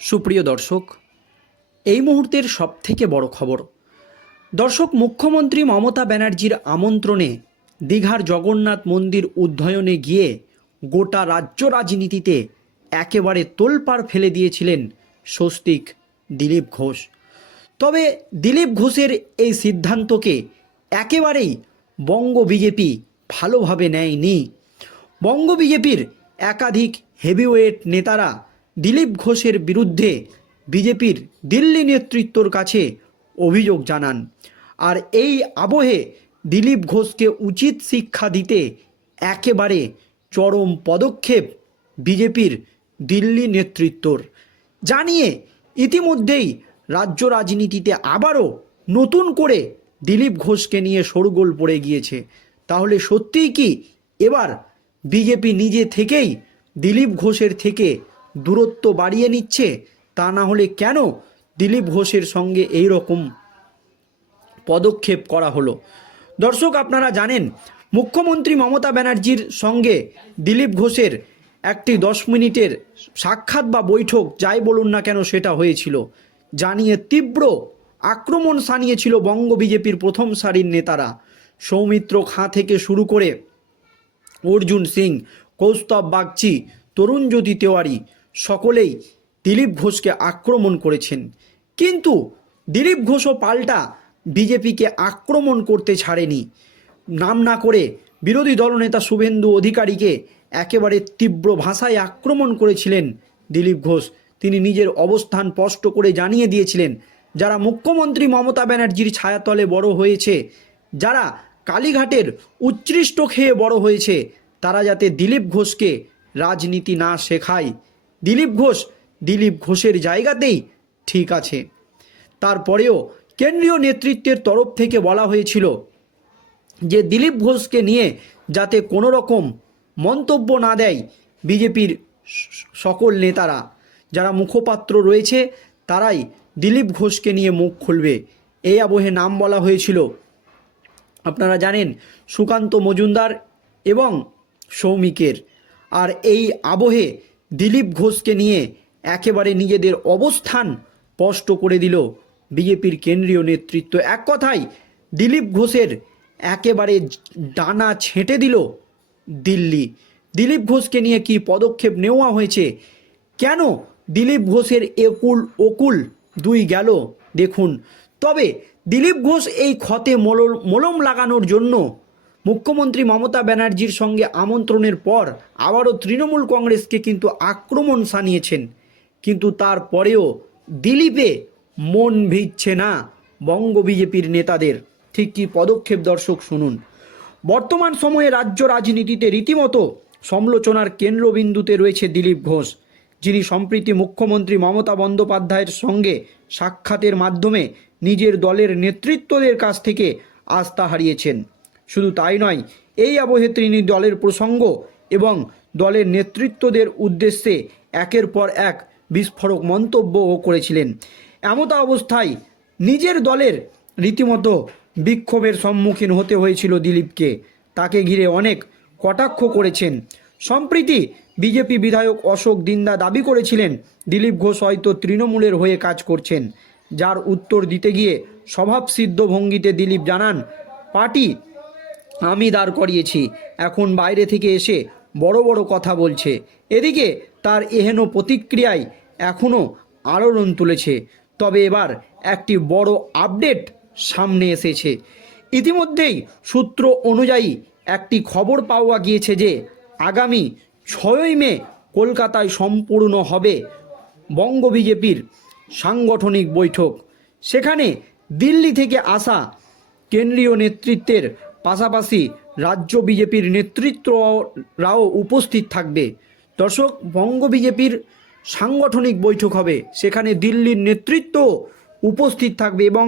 সুপ্রিয় দর্শক, এই মুহূর্তের সবথেকে বড় খবর। দর্শক, মুখ্যমন্ত্রী মমতা ব্যানার্জির আমন্ত্রণে দীঘার জগন্নাথ মন্দির উদ্যয়নে গিয়ে গোটা রাজ্য রাজনীতিতে একেবারে তোলপাড় ফেলে দিয়েছিলেন স্বস্তিক দিলীপ ঘোষ। তবে দিলীপ ঘোষের এই সিদ্ধান্তকে একেবারেই বঙ্গ বিজেপি ভালোভাবে নেয়নি। বঙ্গ বিজেপির একাধিক হেভিওয়েট নেতারা দিলীপ ঘোষের বিরুদ্ধে বিজেপির দিল্লি নেতৃত্বর কাছে অভিযোগ জানান। আর এই আবহে দিলীপ ঘোষকে উচিত শিক্ষা দিতে একেবারে চরম পদক্ষেপ বিজেপির দিল্লি নেতৃত্বর। জানিয়ে ইতিমধ্যেই রাজ্য রাজনীতিতে আবারও নতুন করে দিলীপ ঘোষকে নিয়ে শোরগোল পড়ে গিয়েছে। তাহলে সত্যিই কি এবার বিজেপি নিজে থেকেই দিলীপ ঘোষের থেকে দূরত্ব বাড়িয়ে নিচ্ছে, তা না হলে কেন দিলীপ ঘোষের সঙ্গে এই রকম পদক্ষেপ করা হলো? দর্শক, আপনারা জানেন, মুখ্যমন্ত্রী মমতা ব্যানার্জির সঙ্গে দিলীপ ঘোষের একটি দশ মিনিটের সাক্ষাৎ বা বৈঠক, যাই বলুন না কেন সেটা হয়েছিল। জানিয়ে তীব্র আক্রমণ সানিয়েছিল বঙ্গ বিজেপির প্রথম সারির নেতারা। সৌমিত্র খাঁ থেকে শুরু করে অর্জুন সিং, কৌস্তব বাগচি, তরুণজ্যোতি তেওয়ারি সকলেই দিলীপ ঘোষকে আক্রমণ করেছেন। কিন্তু দিলীপ ঘোষও পাল্টা বিজেপিকে আক্রমণ করতে ছাড়েনি। নাম না করে বিরোধী দলনেতা শুভেন্দু অধিকারীকে একেবারে তীব্র ভাষায় আক্রমণ করেছিলেন দিলীপ ঘোষ। তিনি নিজের অবস্থান স্পষ্ট করে জানিয়ে দিয়েছিলেন, যারা মুখ্যমন্ত্রী মমতা ব্যানার্জির ছায়াতলে বড় হয়েছে, যারা কালীঘাটের উচ্ছৃষ্ট খেয়ে বড় হয়েছে, তারা যাতে দিলীপ ঘোষকে রাজনীতি না শেখায়। দিলীপ ঘোষ, দিলীপ ঘোষের জায়গাতেই ঠিক আছে। তারপরেও কেন্দ্রীয় নেতৃত্বের তরফ থেকে বলা হয়েছিল যে দিলীপ ঘোষকে নিয়ে যাতে কোনো রকম মন্তব্য না দেয় বিজেপির সকল নেতারা, যারা মুখপাত্র রয়েছে, তারাই দিলীপ ঘোষকে নিয়ে মুখ খুলবে। এই আবহে নাম বলা হয়েছিল। আপনারা জানেন, সুকান্ত মজুমদার এবং সৌমিকের। আর এই আবহে দিলীপ ঘোষকে নিয়ে একেবারে নিজেদের অবস্থান স্পষ্ট করে দিল বিজেপির কেন্দ্রীয় নেতৃত্ব। এক কথায়, দিলীপ ঘোষের একেবারে ডানা ছেঁটে দিল দিল্লি। দিলীপ ঘোষকে নিয়ে কি পদক্ষেপ নেওয়া হয়েছে? কেন দিলীপ ঘোষের একুল ওকুল দুই গেল? দেখুন। তবে দিলীপ ঘোষ এই ক্ষতে মলম মলম লাগানোর জন্য মুখ্যমন্ত্রী মমতা ব্যানার্জির সঙ্গে আমন্ত্রণের পর আবারও তৃণমূল কংগ্রেসকে কিন্তু আক্রমণ সানিয়েছেন। কিন্তু তারপরেও দিলীপে মন ভিজছে না বঙ্গ বিজেপির নেতাদের। ঠিক কী পদক্ষেপ দর্শক শুনুন। বর্তমান সময়ে রাজ্য রাজনীতিতে রীতিমতো সমালোচনার কেন্দ্রবিন্দুতে রয়েছে দিলীপ ঘোষ, যিনি সম্প্রতি মুখ্যমন্ত্রী মমতা বন্দ্যোপাধ্যায়ের সঙ্গে সাক্ষাতের মাধ্যমে নিজের দলের নেতৃত্বদের কাছ থেকে আস্থা হারিয়েছেন। শুধু তাই নয়, এই আবহে তিনি দলের প্রসঙ্গ এবং দলের নেতৃত্বদের উদ্দেশ্যে একের পর এক বিস্ফোরক মন্তব্যও করেছিলেন। এমতা অবস্থায় নিজের দলের রীতিমতো বিক্ষোভের সম্মুখীন হতে হয়েছিল দিলীপকে। তাকে ঘিরে অনেক কটাক্ষ করেছেন। সম্প্রীতি বিজেপি বিধায়ক অশোক দিন্দা দাবি করেছিলেন, দিলীপ ঘোষ হয়তো তৃণমূলের হয়ে কাজ করছেন, যার উত্তর দিতে গিয়ে স্বভাবসিদ্ধ ভঙ্গিতে দিলীপ জানান, পার্টি আমি দাঁড় করিয়েছি। এখন বাইরে থেকে এসে বড় বড় কথা বলছে। এদিকে তার এহেন প্রতিক্রিয়ায় এখনও আলোড়ন তুলেছে। তবে এবার একটি বড় আপডেট সামনে এসেছে। ইতিমধ্যেই সূত্র অনুযায়ী একটি খবর পাওয়া গিয়েছে যে, আগামী ছয়ই মে কলকাতায় সম্পূর্ণ হবে বঙ্গ বিজেপির সাংগঠনিক বৈঠক। সেখানে দিল্লি থেকে আসা কেন্দ্রীয় নেতৃত্বের পাশাপাশি রাজ্য বিজেপির নেতৃত্বরাও উপস্থিত থাকবে। দর্শক, বঙ্গ বিজেপির সাংগঠনিক বৈঠক হবে। সেখানে দিল্লির নেতৃত্ব উপস্থিত থাকবে এবং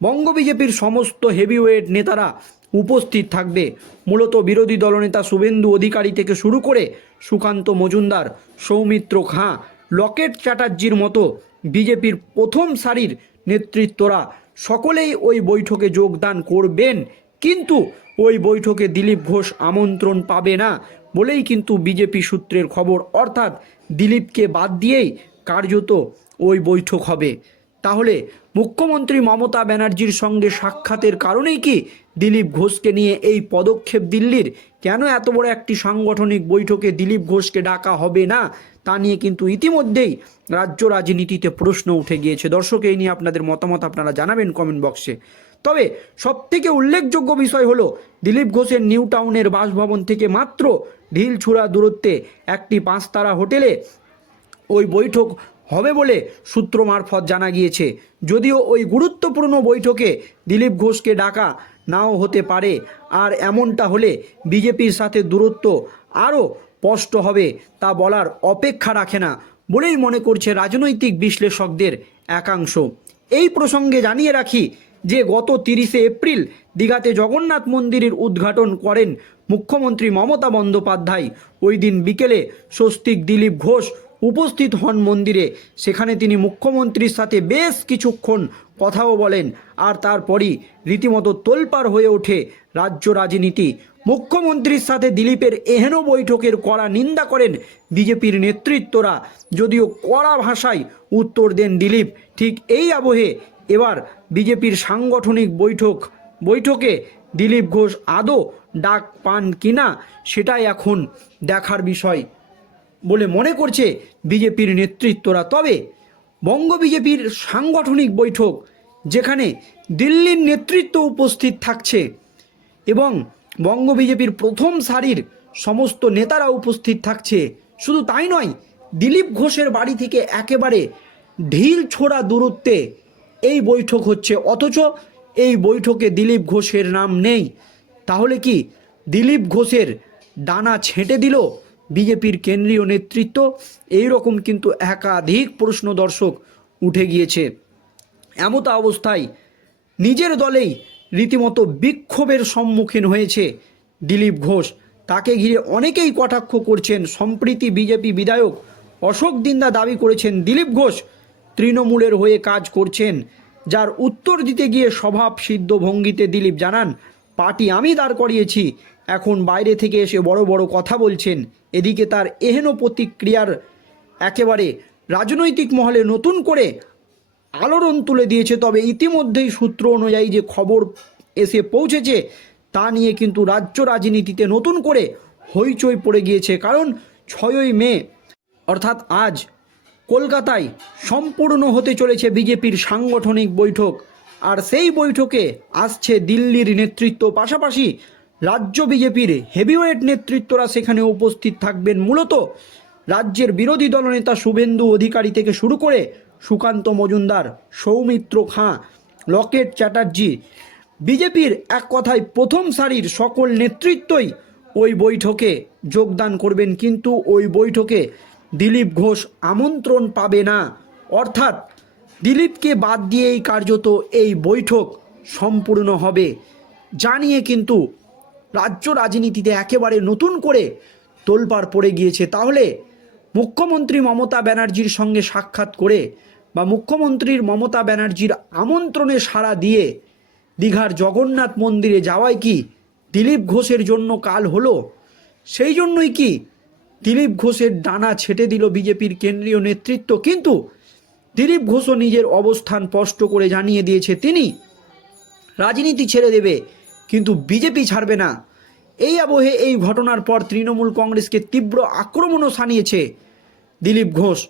বঙ্গ বিজেপির সমস্ত হেভিওয়েট নেতারা উপস্থিত থাকবে। মূলত বিরোধী দলনেতা শুভেন্দু অধিকারী থেকে শুরু করে সুকান্ত মজুমদার, সৌমিত্র খাঁ, লকেট চ্যাটার্জির মতো বিজেপির প্রথম সারির নেতৃত্বরা সকলেই ওই বৈঠকে যোগদান করবেন কিন্তু ওই বৈঠকে দিলীপ ঘোষ আমন্ত্রণ পাবে না বলেই কিন্তু বিজেপি সূত্রের খবর। অর্থাৎ দিলীপকে বাদ দিয়েই কার্যত ওই বৈঠক হবে। তাহলে মুখ্যমন্ত্রী মমতা ব্যানার্জির সঙ্গে সাক্ষাতের কারণেই কি দিলীপ ঘোষকে নিয়ে এই পদক্ষেপ দিল্লির? কেন এত বড় একটি সাংগঠনিক বৈঠকে দিলীপ ঘোষকে ডাকা হবে না? তা নিয়ে কিন্তু ইতিমধ্যেই রাজ্য রাজনীতিতে প্রশ্ন উঠে গিয়েছে। দর্শক, এই নিয়ে আপনাদের মতামত আপনারা জানাবেন কমেন্ট বক্সে। তবে সবথেকে উল্লেখযোগ্য বিষয় হলো দিলীপ ঘোষের নিউ টাউনের বাসভবন থেকে মাত্র ঢিলছুড়া দূরত্বে একটি পাঁচতারা হোটেলে ওই বৈঠক হবে বলে সূত্র মারফত জানা গিয়েছে। যদিও ওই গুরুত্বপূর্ণ বৈঠকে দিলীপ ঘোষকে ডাকা নাও হতে পারে, আর এমনটা হলে বিজেপির সাথে দূরত্ব আরও স্পষ্ট হবে তা বলার অপেক্ষা রাখে না বলেই মনে করছে রাজনৈতিক বিশ্লেষকদের একাংশ। এই প্রসঙ্গে জানিয়ে রাখি যে গত তিরিশে এপ্রিল দীঘাতে জগন্নাথ মন্দিরের উদ্ঘাটন করেন মুখ্যমন্ত্রী মমতা বন্দ্যোপাধ্যায়। ওই দিন বিকেলে স্বস্তিক দিলীপ ঘোষ উপস্থিত হন মন্দিরে। সেখানে তিনি মুখ্যমন্ত্রীর সাথে বেশ কিছুক্ষণ কথাও বলেন। আর তারপরই রীতিমতো তোলপাড় হয়ে ওঠে রাজ্য রাজনীতি। মুখ্যমন্ত্রীর সাথে দিলীপের এহেন বৈঠকের কড়া নিন্দা করেন বিজেপির নেতৃত্বরা। যদিও কড়া ভাষায় উত্তর দেন দিলীপ, ঠিক এই আবহে এবার বিজেপির সাংগঠনিক বৈঠক। বৈঠকে দিলীপ ঘোষ আদৌ ডাক পান কিনা সেটাই এখন দেখার বিষয় বলে মনে করছে বিজেপির নেতৃত্বরা। তবে বঙ্গ বিজেপির সাংগঠনিক বৈঠক, যেখানে দিল্লির নেতৃত্ব উপস্থিত থাকছে এবং বঙ্গ বিজেপির প্রথম সারির সমস্ত নেতারা উপস্থিত থাকছে, শুধু তাই নয়, দিলীপ ঘোষের বাড়ি থেকে একেবারে ঢিল ছোড়া দূরত্বে এই বৈঠক হচ্ছে, অথচ এই বৈঠকে দিলীপ ঘোষের নাম নেই। তাহলে কি দিলীপ ঘোষের ডানা ছেঁটে দিল বিজেপির কেন্দ্রীয় নেতৃত্ব? এই রকম কিন্তু একাধিক প্রশ্ন দর্শক উঠে গিয়েছে। এমতো অবস্থায় নিজের দলেই রীতিমতো বিক্ষোভের সম্মুখীন হয়েছে দিলীপ ঘোষ। তাকে ঘিরে অনেকেই কটাক্ষ করছেন। সম্প্রীতি বিজেপি বিধায়ক অশোক দিন্দা দাবি করেছেন, দিলীপ ঘোষ তৃণমূলের হয়ে কাজ করছেন, যার উত্তর দিতে গিয়ে স্বভাব সিদ্ধ ভঙ্গিতে দিলীপ জানান, পার্টি আমি দাঁড় করিয়েছি। এখন বাইরে থেকে এসে বড় বড় কথা বলছেন। এদিকে তার এহেন প্রতিক্রিয়ার একেবারে রাজনৈতিক মহলে নতুন করে আলোড়ন তুলে দিয়েছে। তবে ইতিমধ্যেই সূত্র অনুযায়ী যে খবর এসে পৌঁছেছে, তা নিয়ে কিন্তু রাজ্য রাজনীতিতে নতুন করে হইচই পড়ে গিয়েছে। কারণ ছয়ই মে, অর্থাৎ আজ কলকাতায় সম্পূর্ণ হতে চলেছে বিজেপির সাংগঠনিক বৈঠক। আর সেই বৈঠকে আসছে দিল্লির নেতৃত্ব, পাশাপাশি রাজ্য বিজেপির হেভিওয়েট নেতৃত্বরা সেখানে উপস্থিত থাকবেন। মূলত রাজ্যের বিরোধী দলনেতা শুভেন্দু অধিকারী থেকে শুরু করে সুকান্ত মজুমদার, সৌমিত্র খাঁ, লকেট চ্যাটার্জি, বিজেপির এক কথায় প্রথম সারির সকল নেতৃত্বই ওই বৈঠকে যোগদান করবেন। কিন্তু ওই বৈঠকে দিলীপ ঘোষ আমন্ত্রণ পাবে না। অর্থাৎ দিলীপকে বাদ দিয়েই কার্যত এই বৈঠক সম্পূর্ণ হবে। জানিয়ে কিন্তু রাজ্য রাজনীতিতে একেবারে নতুন করে তোলপাড় পড়ে গিয়েছে। তাহলে মুখ্যমন্ত্রী মমতা ব্যানার্জির সঙ্গে সাক্ষাৎ করে বা মুখ্যমন্ত্রীর মমতা ব্যানার্জির আমন্ত্রণে সাড়া দিয়ে দীঘার জগন্নাথ মন্দিরে যাওয়াই কি দিলীপ ঘোষের জন্য কাল হলো? সেই জন্যই কি দিলীপ ঘোষের ডানা ছেটে দিল বিজেপির কেন্দ্রীয় নেতৃত্ব। কিন্তু দিলীপ ঘোষও নিজের অবস্থান স্পষ্ট করে জানিয়ে দিয়েছে তিনি, রাজনীতি ছেড়ে দেবে, কিন্তু বিজেপি ছাড়বে না। এই আবহে এই ঘটনার পর তৃণমূল কংগ্রেসকে তীব্র আক্রমণও সানিয়েছে দিলীপ ঘোষ।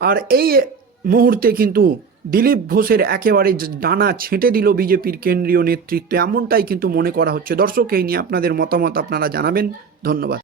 আর এই মুহূর্তে কিন্তু দিলীপ ঘোষের একেবারে ডানা ছেঁটে দিল বিজেপির কেন্দ্রীয় নেতৃত্ব। এমনটাই কিন্তু মনে করা হচ্ছে। দর্শক, এই নিয়ে আপনাদের মতামত আপনারা জানাবেন। ধন্যবাদ।